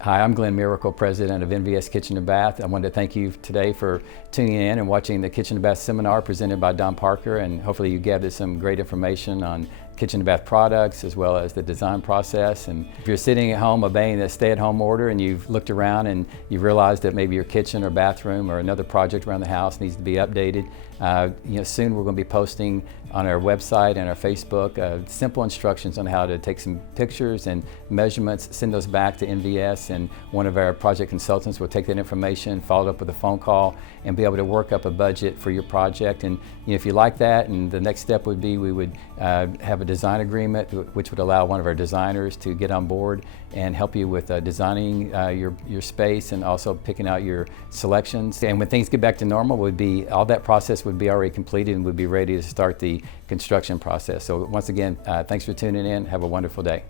Hi, I'm Glen Miracle, president of NVS Kitchen and Bath. I wanted to thank you today for tuning in and watching the Kitchen and Bath seminar presented by Don Parker, and hopefully you gathered some great information on kitchen and bath products as well as the design process. And if you're sitting at home obeying the stay-at-home order and you've looked around and you've realized that maybe your kitchen or bathroom or another project around the house needs to be updated, soon we're going to be posting on our website and our Facebook simple instructions on how to take some pictures and measurements, send those back to NVS, and one of our project consultants will take that information, follow up with a phone call, and be able to work up a budget for your project. And if you like that, and the next step would be we would have a design agreement which would allow one of our designers to get on board and help you with designing your space and also picking out your selections. And when things get back to normal, all that process would be already completed and would be ready to start the construction process. So once again, thanks for tuning in. Have a wonderful day.